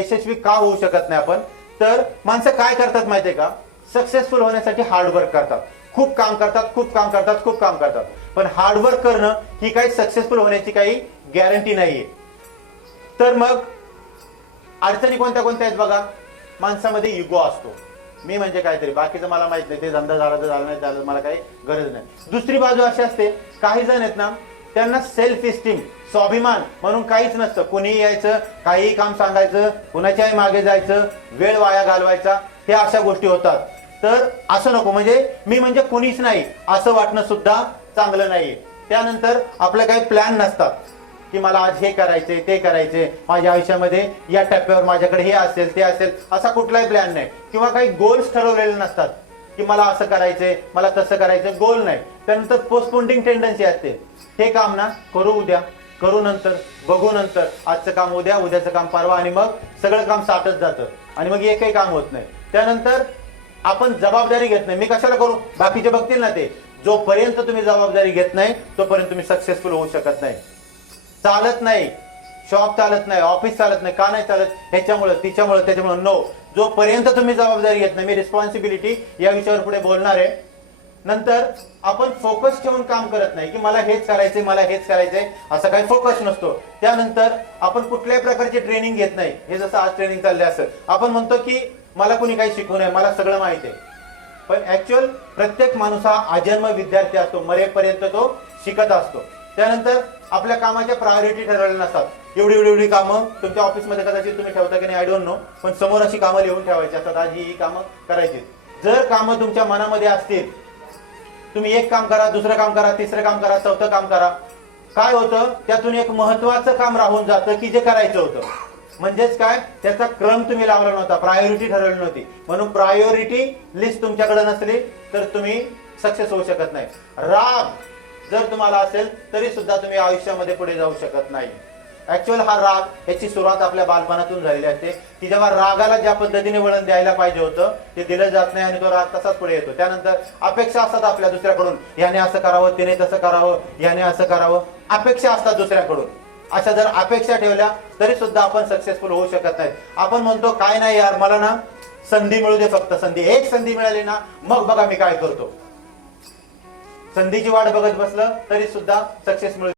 यशस्वी का होऊ शकत नाही आपण? तर माणसं काय करतात माहितीये का? सक्सेसफुल होण्यासाठी हार्डवर्क करतात. खूप काम करतात खूप काम करतात खूप काम करतात. पण हार्डवर्क करणं ही काही सक्सेसफुल होण्याची काही गॅरंटी नाहीये. तर मग अडचणी कोणत्या कोणत्या आहेत बघा? माणसामध्ये इगो असतो. मी म्हणजे काहीतरी. बाकीचं मला माहीत नाही. ते धंदा झाला तर झाला नाही झालं मला काही गरज नाही. दुसरी बाजू अशी असते. काही जण आहेत ना त्यांना सेल्फ इस्टीम स्वाभिमान म्हणून काहीच नसतं. कुणीही यायचं काहीही काम सांगायचं कुणाच्याही मागे जायचं वेळ वाया घालवायचा हे अशा गोष्टी होतात. तर असं नको. म्हणजे मी म्हणजे कुणीच नाही असं वाटणं सुद्धा चांगलं नाहीये. त्यानंतर आपलं काही प्लॅन नसतात. की मला आज हे करायचे ते करायचे माझ्या आयुष्यामध्ये या टप्प्यावर माझ्याकडे हे असेल ते असेल असा कुठलाही प्लॅन नाही. किंवा काही गोल्स ठरवलेले नसतात. की मला असं करायचंय मला तसं करायचं गोल नाही. त्यानंतर पोस्टपोंडिंग टेंडन्सी असते. हे काम ना करू उद्या करू नंतर बघू नंतर. आजचं काम उद्या उद्याचं काम परवा आणि मग सगळं काम साठत जातं. आणि मग एकही काम होत नाही. त्यानंतर आपण जबाबदारी घेत नाही. मी कशाला करू? बाकीचे बघतील ना ते. जोपर्यंत तुम्ही जबाबदारी घेत नाही तोपर्यंत तुम्ही सक्सेसफुल होऊ शकत नाही. चालत नाही. शॉप चालत नाही. ऑफिस चालत नाही. का नाही चालत? ह्याच्यामुळे तिच्यामुळे त्याच्यामुळे नो जोपर्यंत तुम्ही जबाबदारी घेत नाही मी रिस्पॉन्सिबिलिटी या विषयावर पुढे बोलणार आहे. नंतर आपण फोकस ठेवून काम करत नाही की मला हेच करायचंय मला हेच करायचंय असा काही फोकस नसतो. त्यानंतर आपण कुठल्याही प्रकारची ट्रेनिंग घेत नाही. हे जसं आज ट्रेनिंग चाललंय असं. आपण म्हणतो की मला कोणी काही शिकवू नये मला सगळं माहिती आहे. पण ऍक्च्युअल प्रत्येक माणूस हा अजन्म विद्यार्थी असतो मरेपर्यंत तो शिकत असतो. त्यानंतर आपल्या कामाच्या प्रायोरिटी ठरवल्या नसतात. एवढी एवढी एवढी कामं तुमच्या ऑफिसमध्ये कदाचित तुम्ही ठेवता की नाही आय डोंट नो पण समोर अशी कामं लिहून ठेवायची असतात. आज ही कामं करायची जर कामं तुमच्या मनामध्ये असतील तुम्ही एक काम करा दुसरं काम करा तिसरं काम करा चौथं काम करा. काय होतं? त्यातून एक महत्वाचं काम राहून जातं की जे करायचं होतं. म्हणजेच काय? त्याचा क्रम तुम्ही लावला नव्हता. प्रायोरिटी ठरवली नव्हती. म्हणून प्रायोरिटी लिस्ट तुमच्याकडे नसली तर तुम्ही सक्सेस होऊ शकत नाही. राग जर तुम्हाला असेल तरी सुद्धा तुम्ही आयुष्यामध्ये पुढे जाऊ शकत नाही. ऍक्च्युअल हा राग याची सुरुवात आपल्या बालपणातून झालेली असते. की जेव्हा रागाला ज्या पद्धतीने वळण द्यायला पाहिजे होतं ते दिलं जात नाही आणि तो राग तसाच पुढे येतो. त्यानंतर अपेक्षा असतात आपल्या दुसऱ्याकडून. याने असं करावं तिने तसं करावं याने असं करावं. अपेक्षा असतात दुसऱ्याकडून. अशा जर अपेक्षा ठेवल्या तरी सुद्धा आपण सक्सेसफुल होऊ शकत नाही. आपण म्हणतो काय नाही यार मला ना संधी मिळू दे फक्त संधी. एक संधी मिळाली ना मग बघा मी काय करतो. संधीची वाट बघत बसलं तरी सुद्धा सक्सेस मिळू